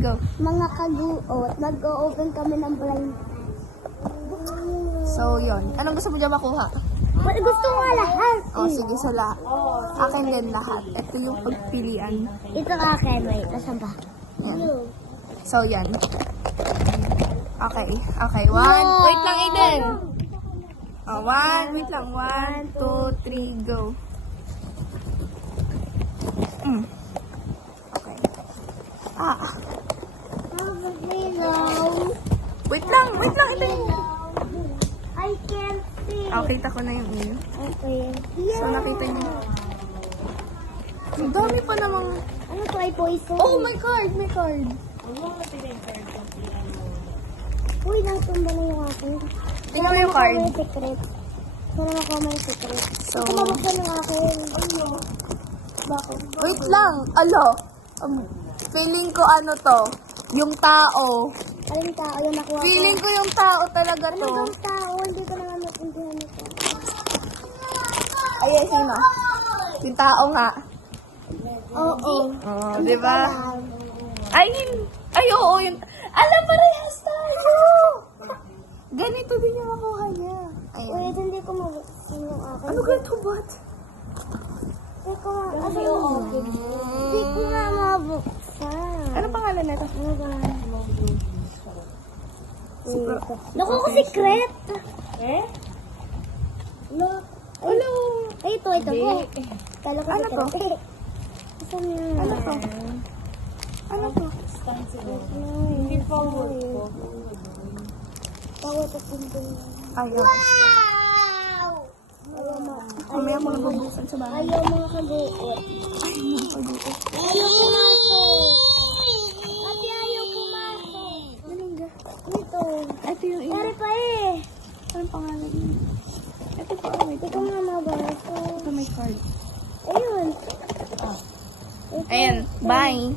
Go. Mga kaguot, mag-o-open kami ng blind. So, yun. Anong gusto mo dyan makuha? Gusto ko lahat. O, sige, so akin din lahat. Ito yung pagpilian. Ito akin, wait. Nasaan ba? Yan. So, yan. Okay. Okay. One. Wait lang, Aiden. Oh, one. Wait lang. 1, 2, 3, go. Okay. Hello. Wait lang, Aiden. I can't see. Kita ko na yung iyo. Okay. So, nakita niyo. Ang dami pa namang... Ano to ay poison? Oh, my card! May card. Uy, natumba na yung akin. Tingnan mo yung card. Sana secret. Sana makuha mo yung secret. So, Kumabok ka ng akin. Bakit? wait lang. Alo. Feeling ko ano to. Yung tao. Ayun tao, yung nakuha ko. Feeling ko yung tao talaga Ano to. bang tao? Hindi ko naman natindihan ito. Ay, sino? Yung tao nga. Oo. Oh, di ba? Ay, oo. Yung... Alam, parehas tayo! Ganito din yung makuha niya. Ayan. Wait, hindi ko mabuksan yung akin. Ano ganito, what? Hindi ko Hindi ko nga mabuksan. Ano pangalan nito? Ano ba? Secret. Naku ko secret! Eh? Look. Hello! Ay, ito po. Kala ko Ano to? secret. Saan yun? Ano to? Ano to? Hindi pa ko. Pawat at hindi. Ayaw. Wow! Mamaya mo nabubuksan sa bahay. Ayaw mga kaguot. Ayaw pumasok. Ate, ayaw pumasok. Ito. Ito yung ina. Pare pa eh. Anong pangalan niya? Ito pa. Ito nga mabasa. Ito may card. Ayun. Ayan. Bye!